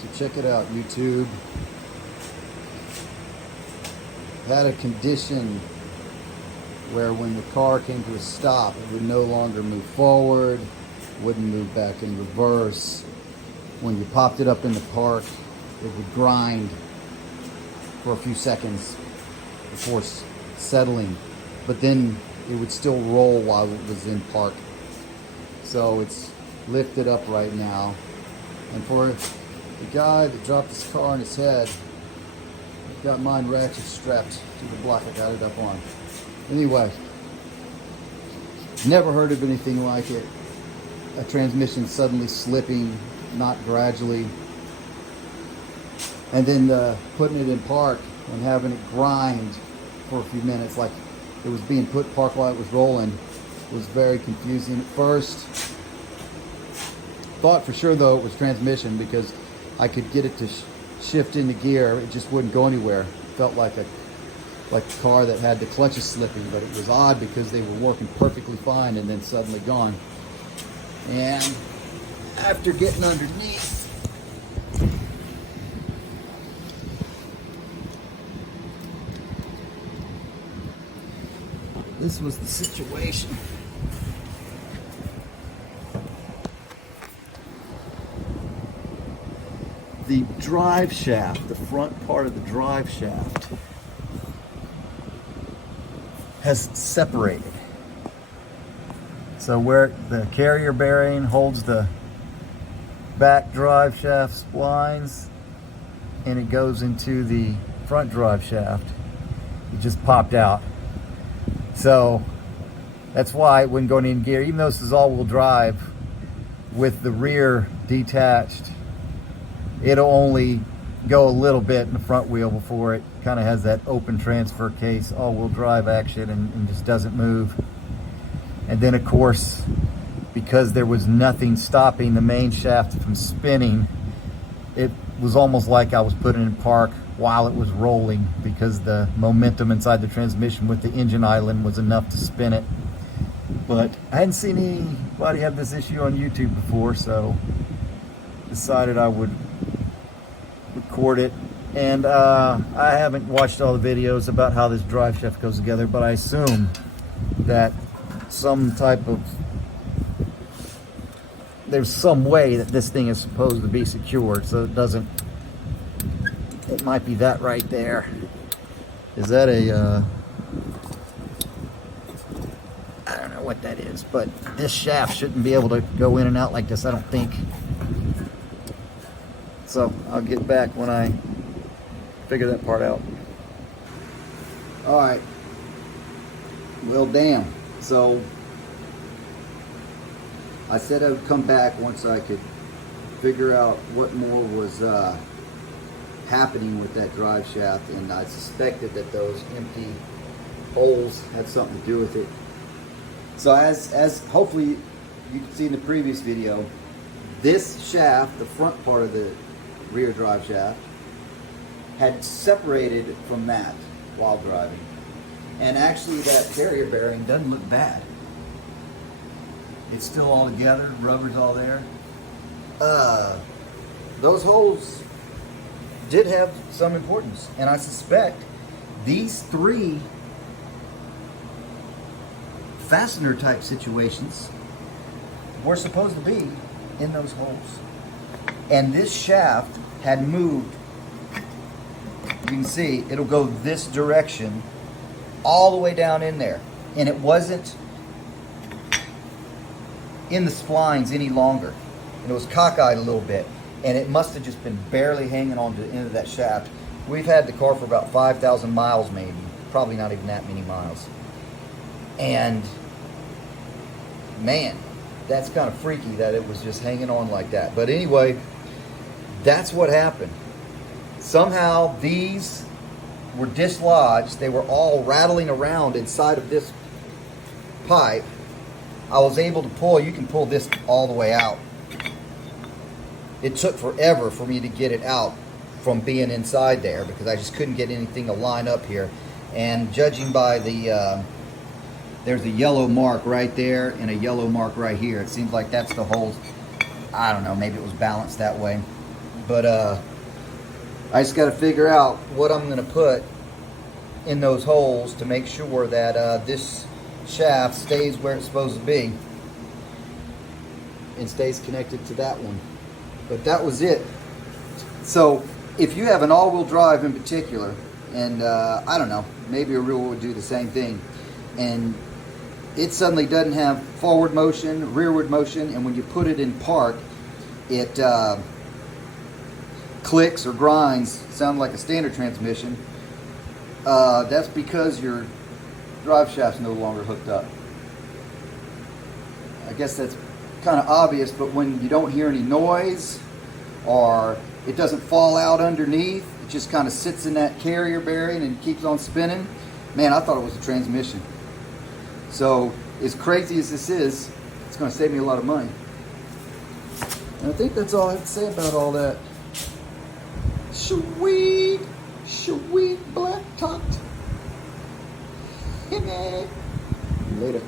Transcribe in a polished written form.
So check it out, YouTube. Had a condition where when the car came to a stop, it would no longer move forward, wouldn't move back in reverse. When you popped it up in the park, it would grind for a few seconds before settling, but then it would still roll while it was in park. So it's lifted up right now. And for the guy that dropped his car on his head, I've got mine ratchet strapped to the block I got it up on. Anyway, never heard of anything like it. A transmission suddenly slipping, not gradually. And then putting it in park and having it grind for a few minutes like it was being put park while it was rolling was very confusing at first. Thought for sure though it was transmission because I could get it to shift into gear. It just wouldn't go anywhere. Felt like a car that had the clutches slipping, but it was odd because they were working perfectly fine and then suddenly gone. And after getting underneath, this was the situation. The drive shaft, the front part of the drive shaft, has separated. So where the carrier bearing holds the back drive shaft splines and it goes into the front drive shaft, it just popped out. So that's why it wouldn't go in gear, even though this is all-wheel drive with the rear detached. It'll only go a little bit in the front wheel before it kind of has that open transfer case all-wheel drive action and just doesn't move. And then of course, because there was nothing stopping the main shaft from spinning, it was almost like I was putting it in park while it was rolling because the momentum inside the transmission with the engine island was enough to spin it. But I hadn't seen anybody have this issue on YouTube before, so decided I would record it. And I haven't watched all the videos about how this drive shaft goes together, but I assume that there's some way that this thing is supposed to be secured so it doesn't, it might be that right there. Is that a, I don't know what that is, but this shaft shouldn't be able to go in and out like this, I don't think. So I'll get back when I figure that part out. All right. Well, damn. So I said I would come back once I could figure out what more was happening with that drive shaft, and I suspected that those empty holes had something to do with it. So as hopefully you can see in the previous video, this shaft, the front part of the rear drive shaft, had separated from that while driving. And actually that carrier bearing doesn't look bad. It's still all together, rubber's all there. Those holes did have some importance, and I suspect these three fastener type situations were supposed to be in those holes. And this shaft had moved, you can see it'll go this direction all the way down in there, and it wasn't in the splines any longer, and it was cockeyed a little bit, and it must have just been barely hanging on to the end of that shaft. We've had the car for about 5,000 miles maybe, probably not even that many miles, and man, that's kind of freaky that it was just hanging on like that. But anyway, that's what happened. Somehow these were dislodged. They were all rattling around inside of this pipe. I was able to pull, you can pull this all the way out. It took forever for me to get it out from being inside there because I just couldn't get anything to line up here. And judging by the, there's a yellow mark right there and a yellow mark right here. It seems like that's the hole. I don't know, maybe it was balanced that way. But I just got to figure out what I'm going to put in those holes to make sure that this shaft stays where it's supposed to be and stays connected to that one. But that was it. So if you have an all-wheel drive in particular, and I don't know, maybe a rear wheel would do the same thing, and it suddenly doesn't have forward motion, rearward motion, and when you put it in park, it clicks or grinds, sound like a standard transmission, that's because your drive shaft's no longer hooked up. I guess that's kind of obvious, but when you don't hear any noise or it doesn't fall out underneath, it just kind of sits in that carrier bearing and keeps on spinning, man, I thought it was a transmission. So as crazy as this is, it's going to save me a lot of money. And I think that's all I have to say about all that. Sweet, sweet black tot. Later.